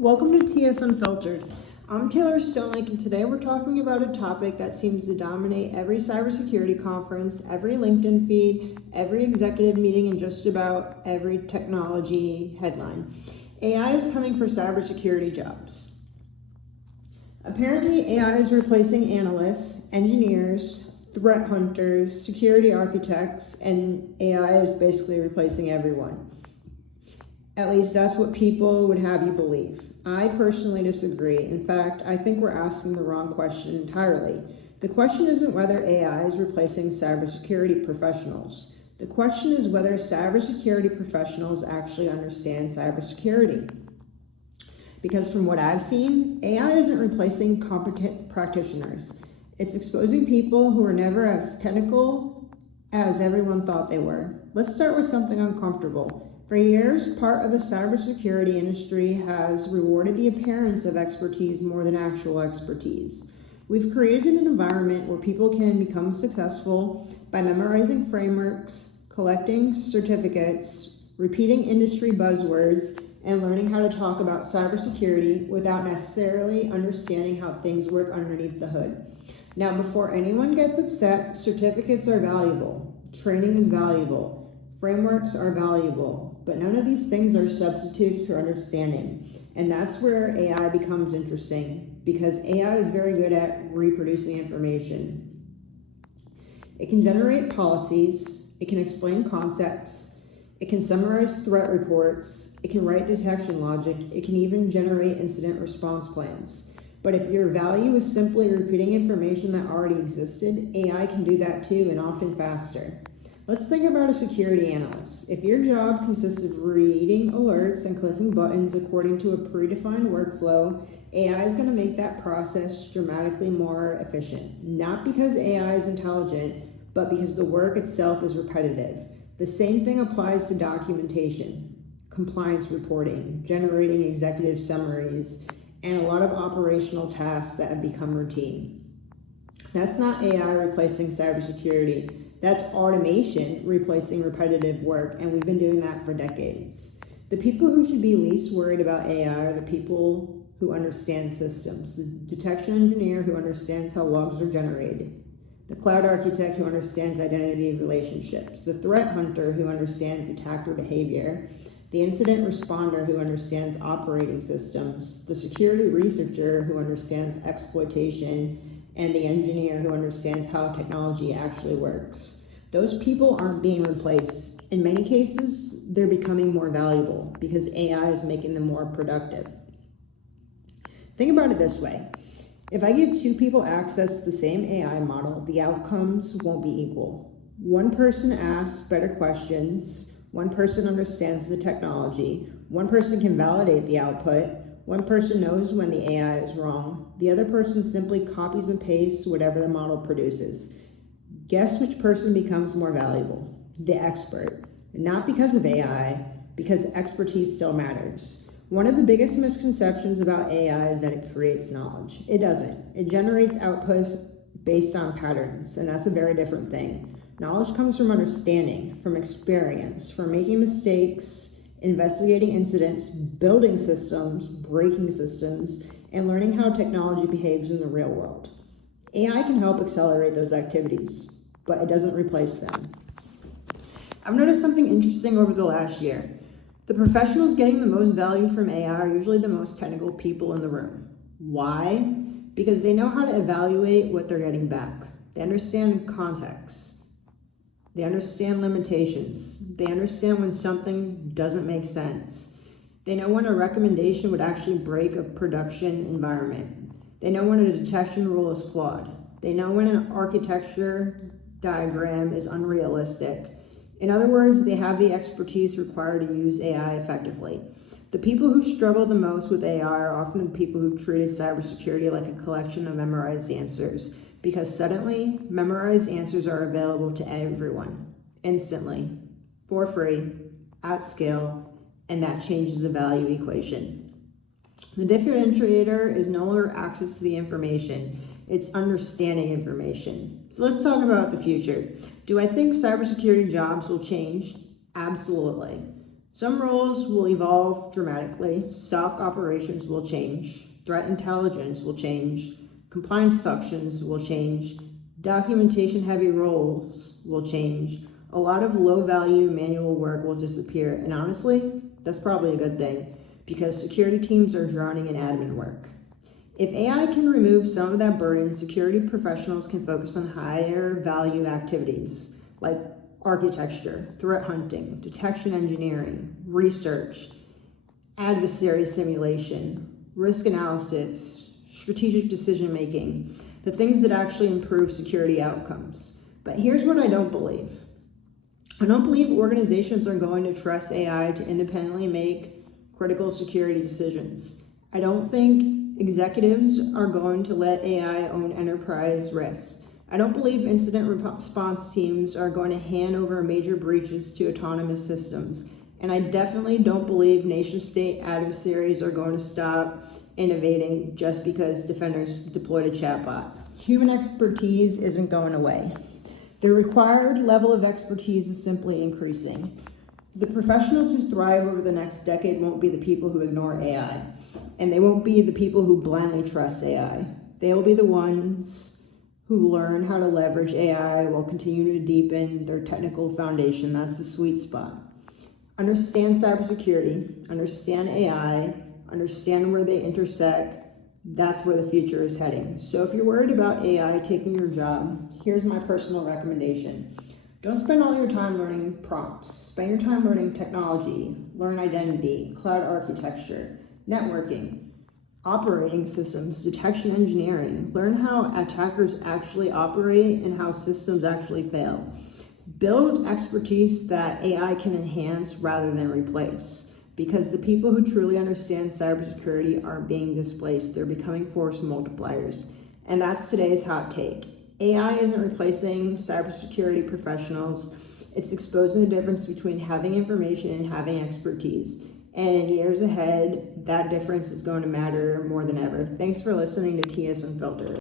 Welcome to TS Unfiltered. I'm Taylor Stonelake, and today we're talking about a topic that seems to dominate every cybersecurity conference, every LinkedIn feed, every executive meeting, and just about every technology headline. AI is coming for cybersecurity jobs. Apparently, AI is replacing analysts, engineers, threat hunters, security architects, and AI is basically replacing everyone. At least that's what people would have you believe. I personally disagree. In fact, I think we're asking the wrong question entirely. The question isn't whether AI is replacing cybersecurity professionals. The question is whether cybersecurity professionals actually understand cybersecurity. Because from what I've seen, AI isn't replacing competent practitioners. It's exposing people who are never as technical as everyone thought they were. Let's start with something uncomfortable. For years, part of the cybersecurity industry has rewarded the appearance of expertise more than actual expertise. We've created an environment where people can become successful by memorizing frameworks, collecting certificates, repeating industry buzzwords, and learning how to talk about cybersecurity without necessarily understanding how things work underneath the hood. Now, before anyone gets upset, certificates are valuable, training is valuable, frameworks are valuable. But none of these things are substitutes for understanding. And that's where AI becomes interesting, because AI is very good at reproducing information. It can generate policies, it can explain concepts, it can summarize threat reports, it can write detection logic, it can even generate incident response plans. But if your value is simply repeating information that already existed, AI can do that too, and often faster. Let's think about a security analyst. If your job consists of reading alerts and clicking buttons according to a predefined workflow, AI is going to make that process dramatically more efficient. Not because AI is intelligent, but because the work itself is repetitive. The same thing applies to documentation, compliance reporting, generating executive summaries, and a lot of operational tasks that have become routine. That's not AI replacing cybersecurity. That's automation replacing repetitive work, and we've been doing that for decades. The people who should be least worried about AI are the people who understand systems, the detection engineer who understands how logs are generated, the cloud architect who understands identity relationships, the threat hunter who understands attacker behavior, the incident responder who understands operating systems, the security researcher who understands exploitation, and the engineer who understands how technology actually works. Those people aren't being replaced. In many cases, they're becoming more valuable because AI is making them more productive. Think about it this way. If I give two people access to the same AI model, the outcomes won't be equal. One person asks better questions, one person understands the technology, one person can validate the output, one person knows when the AI is wrong. The other person simply copies and pastes whatever the model produces. Guess which person becomes more valuable? The expert. Not because of AI, because expertise still matters. One of the biggest misconceptions about AI is that it creates knowledge. It doesn't. It generates outputs based on patterns, and that's a very different thing. Knowledge comes from understanding, from experience, from making mistakes, investigating incidents, building systems, breaking systems, and learning how technology behaves in the real world. AI can help accelerate those activities, but it doesn't replace them. I've noticed something interesting over the last year. The professionals getting the most value from AI are usually the most technical people in the room. Why? Because they know how to evaluate what they're getting back. They understand context. They understand limitations. They understand when something doesn't make sense. They know when a recommendation would actually break a production environment. They know when a detection rule is flawed. They know when an architecture diagram is unrealistic. In other words, they have the expertise required to use AI effectively. The people who struggle the most with AI are often the people who treated cybersecurity like a collection of memorized answers, because suddenly, memorized answers are available to everyone, instantly, for free, at scale, and that changes the value equation. The differentiator is no longer access to the information, it's understanding information. So let's talk about the future. Do I think cybersecurity jobs will change? Absolutely. Some roles will evolve dramatically. SOC operations will change. Threat intelligence will change. Compliance functions will change. Documentation-heavy roles will change. A lot of low-value manual work will disappear, and honestly, that's probably a good thing because security teams are drowning in admin work. If AI can remove some of that burden, security professionals can focus on higher value activities like architecture, threat hunting, detection engineering, research, adversary simulation, risk analysis, strategic decision making, the things that actually improve security outcomes. But here's what I don't believe. I don't believe organizations are going to trust AI to independently make critical security decisions. I don't think executives are going to let AI own enterprise risks. I don't believe incident response teams are going to hand over major breaches to autonomous systems. And I definitely don't believe nation-state adversaries are going to stop innovating just because defenders deployed a chatbot. Human expertise isn't going away. The required level of expertise is simply increasing. The professionals who thrive over the next decade won't be the people who ignore AI, and they won't be the people who blindly trust AI. They'll be the ones who learn how to leverage AI while continuing to deepen their technical foundation. That's the sweet spot. Understand cybersecurity, understand AI, understand where they intersect. That's where the future is heading. So if you're worried about AI taking your job, here's my personal recommendation. Don't spend all your time learning prompts. Spend your time learning technology, learn identity, cloud architecture, networking, operating systems, detection engineering. Learn how attackers actually operate and how systems actually fail. Build expertise that AI can enhance rather than replace. Because the people who truly understand cybersecurity aren't being displaced, they're becoming force multipliers. And that's today's hot take. AI isn't replacing cybersecurity professionals. It's exposing the difference between having information and having expertise. And in years ahead, that difference is going to matter more than ever. Thanks for listening to TS Unfiltered.